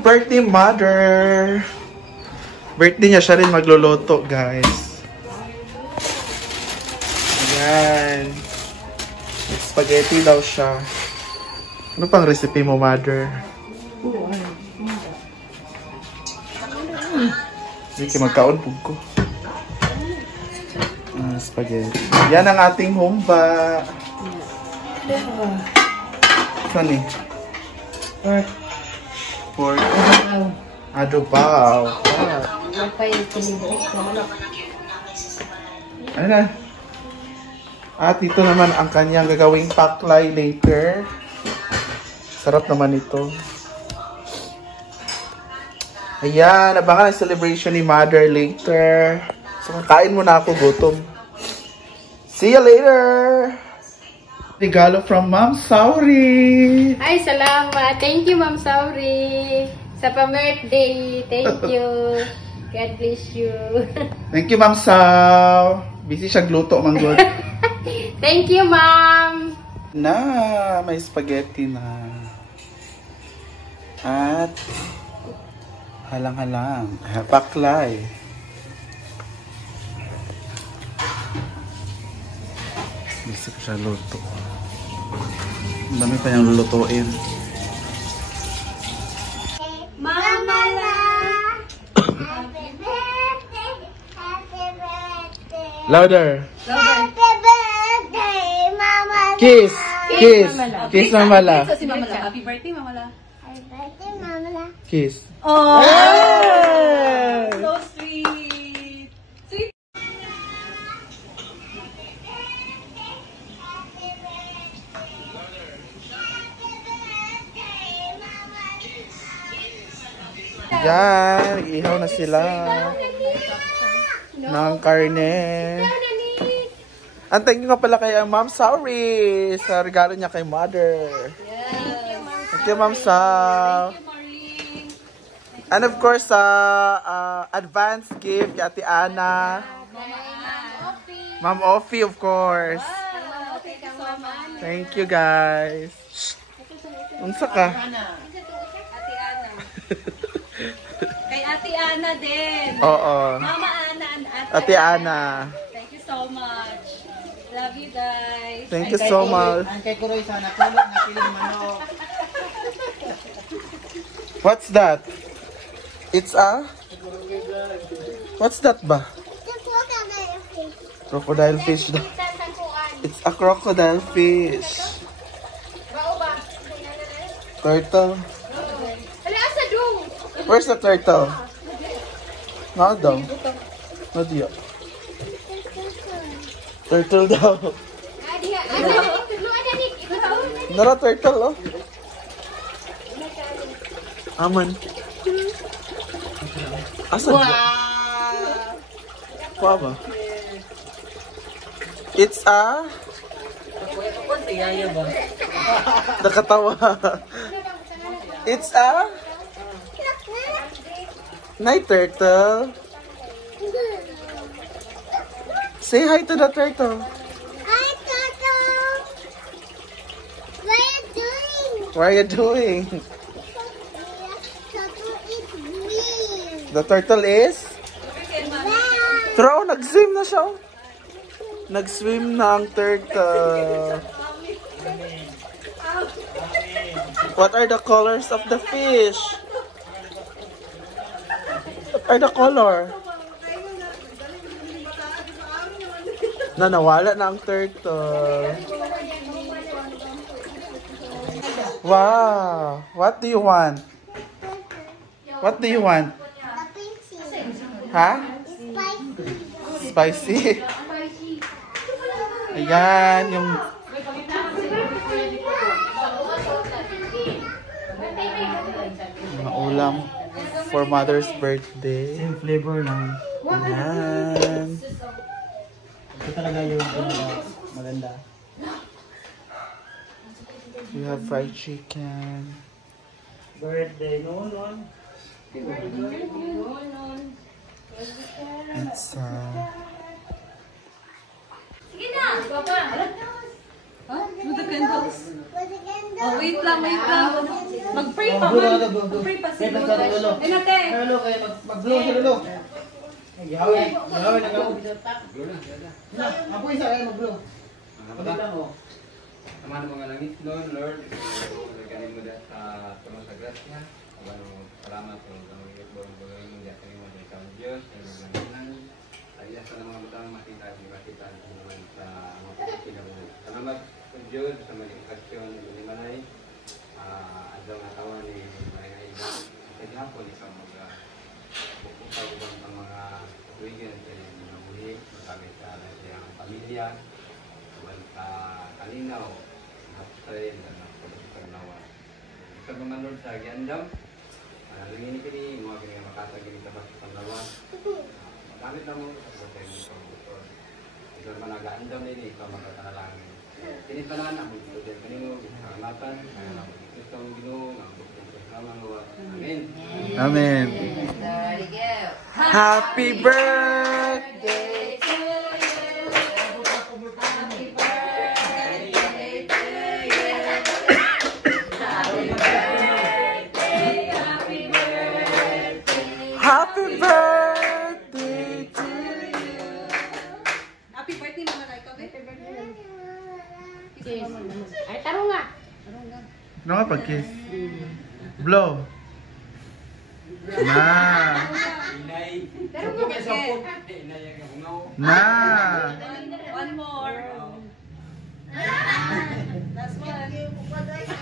Birthday mother! Birthday niya, siya rin magluluto, guys. Ayan. Spaghetti daw siya. Ano pang recipe mo, mother? Sige, magkaon-pug ko. Spaghetti. Yan ang ating humba. Saan eh? Pork. Adobaw. Ano na? At ito naman ang kanyang gagawing paklay later. Sarap naman ito. Ayan, abangan ang celebration ni Mother later. So, kain muna ako, gutom. See you later! Regalo from Ma'am Sauri! Ay, salamat! Thank you, Ma'am Sauri! Sa pa-birthday! Thank you! God bless you! Thank you, Ma'am Sau! Busy siya gluto, Mang God. Thank you, Ma'am! Na, may spaghetti na. At halang-halang. Paklay. Bisip siya luto. Ang dami pa niyang lulutuin. Mama La! Happy birthday! Happy birthday! Louder! Happy birthday, Mama La! Kiss! Kiss! Kiss, Mama La! Si Mama La. Happy birthday, Mama La. Happy birthday, Mama La! Kiss! Oh! Hey! So sweet! Sweet! Yan! Ihaw na sila. Ng karne. Ang thank you nga pala kay Ma'am Sauri sa regalo niya kay Mother. Thank you, Ma'am Sau. And of course, advance gift kay Ate Ana. Ma'am Offie, of course. Thank you, guys. Unsa ka? Kay Ate Ana din. Oo. Mama Ana and Ate Ana. Thank you so much. Love you guys. Thank you so much. Ang kay Kuroy sana tulog na piling manok. What's that? It's a? What's that ba? Crocodile fish. It's a crocodile fish. Turtle. Where's the turtle? No daw. No diyo. Turtle daw. Nara turtle oh. Aman. Asa? Wow. Kuha ba? It's a... Nakatawa. It's a... Night turtle. Say hi to the turtle. Hi, Turtle! What are you doing? What are you doing? Turtle is green. The turtle is? Wow! Throw, nag-swim na siya. Nag-swim na ang turtle. What are the colors of the fish? What are the color? Nawala na ang turtle. Wow! What do you want? What do you want? The princess. Ha? Spicy. Spicy? Ayan, yung... mga ulam for Mother's birthday. Same flavor lang. Ayan. Ito talaga yung maganda. We have fried chicken. Birthday, no. It's Sige na! Papa! Huh? With the candles. With the candle. Oh, wait lang. Mag-pray pa Mag-blow man. na, blow. Mag-pray pa si Pray pa Lord. sa Lolo. Ay, nate. Lolo, kayo mag-blow sa Lolo. Yahweh nag-blow. Na, apoy sa kayo mag-blow. Pagod lang oh. Sama ng mga langit doon, Lord. Galing mo dahil sa tulong sa grasya. Salamat po. Gamit mo ang buhay mo. Diyan kayo mo sa isang Diyos. Ay maglanginan. Ayos sa mga batang makita. Makita naman sa mga pagkakita mo. Salamat po Diyos sa mga edukasyon ni Manay. Adlaw nga tawa ni Manay Aidan. Sa gihapon, ikaw mag-upag ang mga tuwigan sa mga buhi. Magamit sa siyang pamilya. Sa kalinaw. Trail na pagkakanawa. Sa mga Lord sa Agyandam, langin ni kini, mga kini makatagin ito sa panglawa. Magamit na mo sa buhay mo sa motor. Ikaw naman nag-aandam na ikaw magkakanalangin. Kini pa na mo dito din kanino, karamatan, ito ang Ginoo, ang bukong kasama ngawa. Amen. Amen. Happy birthday to you. Happy birthday to you. Happy birthday, happy birthday. Happy birthday to you. Happy birthday naman na ikaw. Happy birthday. Ay, tarong nga. Ano nga pag-kiss? Blow. Na. Tarong nga. Na. One more. Last one.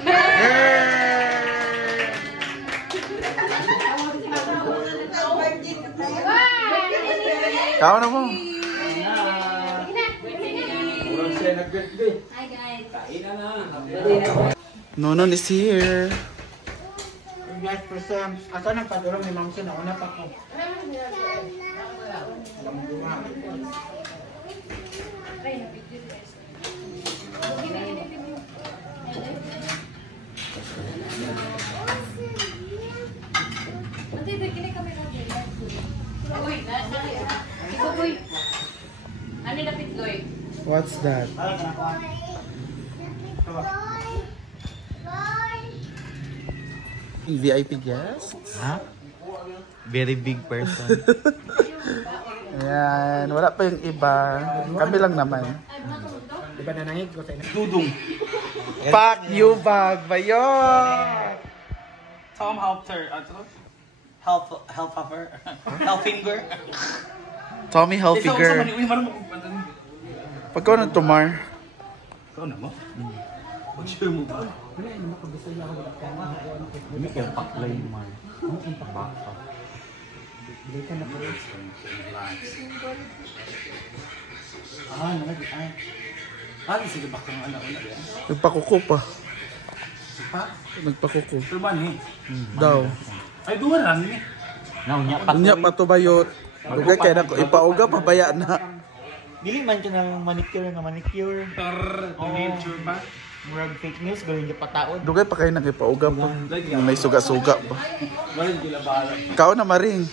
Yay! Kau na mo. Hi guys. Nonon is here. Guys, first time. Asa nang padurong ni Ma'am Sin? Una pa ko. Alam mo ba? Ano lapit goy? What's that? VIP guest? Ha? Very big person. Ayan, wala pa yung iba. Kami lang naman. Di ba nanangig ko sa inyo? Dudong. Pack you bag ba yun? Tom Helper. Helper. Helfinger. Tommy Hilfiger. Uy, marunong ko pa. Pagkaw ng tumar. Ikaw na mo? Mag-share mo ba? Wala, hindi makabisa niya ako. Hindi kaya paklay mo. Ano yung pakbaka? Hindi ka na po. Nalagi. Sige, baka ng alauna yan. Nagpakuko pa. Pa? Nagpakuko. Pero ba ni? Daw. Ay, duwa lang ni. Unya pa to bayot. Dugay kaya na ko ipauga pabaya na. Dili man siya ng manicure nga manicure. Manicure ba? Murag fake news, gawin niya pataod. Dugay pa kayo nang ipauga pa. May suga-suga pa. Wala nila bahala. Kao na maring.